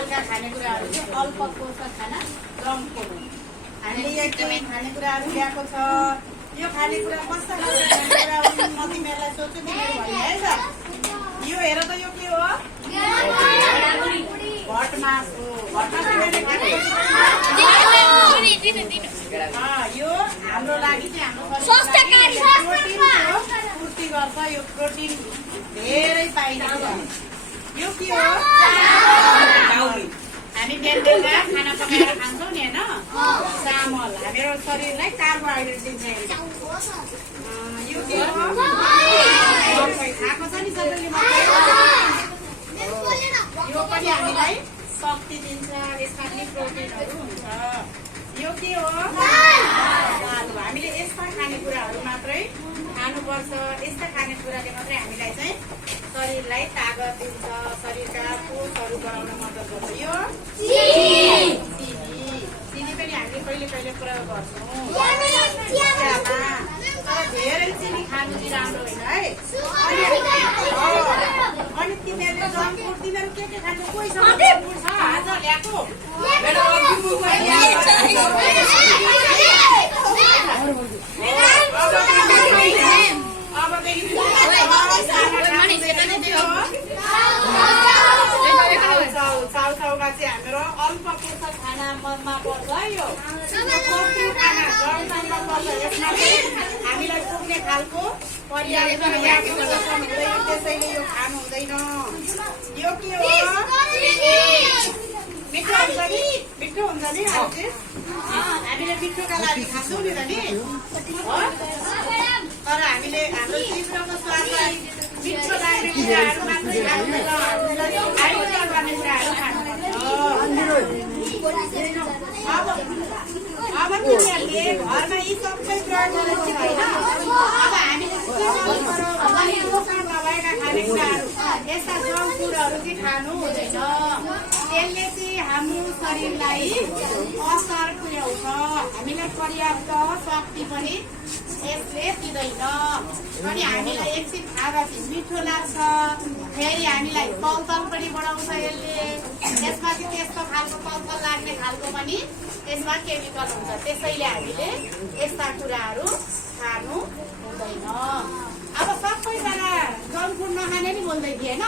खालका खानेकुराहरू चाहिँ अल्प पोषक खाना जङ्क फुड हो। हामीले एकदमै खानेकुराहरू ल्याएको छ। यो खानेकुरा कस्ता खानेकुरा हुन् म तिमीहरूलाई सोध्छु तिमीहरू भन्नु है त। यो हेर त यो के हो? भटमास हो। यो हाम्रो लागि चाहिँ हाम्रो पूर्ति गर्छ। यो प्रोटिन धेरै पाइने कुरा। यो के हो? हामी बिहान बेलुका खाना पकाएर खान्छौँ नि होइन? चामल हाम्रो शरीरलाई कार्बोहाइड्रेट दिन्छ। यो के हो? खाएको छ नि सबैले मकै। यो पनि हामीलाई शक्ति दिन्छ। यसमा पनि प्रोटिनहरू हुन्छ। यो के हो? हामीले यस्ता खानेकुराहरू मात्रै खानुपर्छ। यस्ता खानेकुराले मात्रै हामीलाई चाहिँ शरीरलाई तागत दिन्छ, शरीरका कोषहरू बढाउन मद्दत गर्छ। यो चिनी पनि हामीले कहिले कहिले प्रयोग गर्छौँ। तर धेरै चिनी खानु चाहिँ राम्रो होइन है। अनि तिमीहरूले जङ्क फुड तिमीहरू के खान्छौ? कोहीसँग जङ्क फुड छ आज ल्याएको? चाउचाउमा चाहिँ हाम्रो अल्प पोषक खानामा पर्छ यो। हामीलाई पुग्ने खालको पर्याप्त त्यसैले यो खानु हुँदैन। यो के हो? मिठो हुन्छ नि? मिठो हुन्छ नि? हामीले मिठोका लागि खान्छौँ नि त नि। तर हामीले हाम्रो जिब्रोको स्वादलाई मिठो लाग्ने कुराहरू मात्रै खानुपर्छ। आइटम गर्ने कुराहरू खानुपर्छ। अब तिमीहरूले घरमा यी सबै प्रयोग गर्नु होइन। अब हामीले पोषण नभएका खानेकुराहरू यस्ता जङ्क फुडहरू चाहिँ खानु हुँदैन। त्यसले चाहिँ हाम्रो शरीरलाई असर पुर्याउँछ। हामीलाई पर्याप्त शक्ति पनि यसले दिँदैन। अनि हामीलाई एकछिन खाएपछि मिठो लाग्छ। फेरि हामीलाई तलतल पनि बढाउँछ यसले। यसमा चाहिँ त्यस्तो खालको तलतल लाग्ने खालको पनि यसमा केमिकल हुन्छ। त्यसैले हामीले यस्ता कुराहरू खानु हुँदैन। अब सबैजना जङ्क फुड नखाने नि बोल्दै थिएन।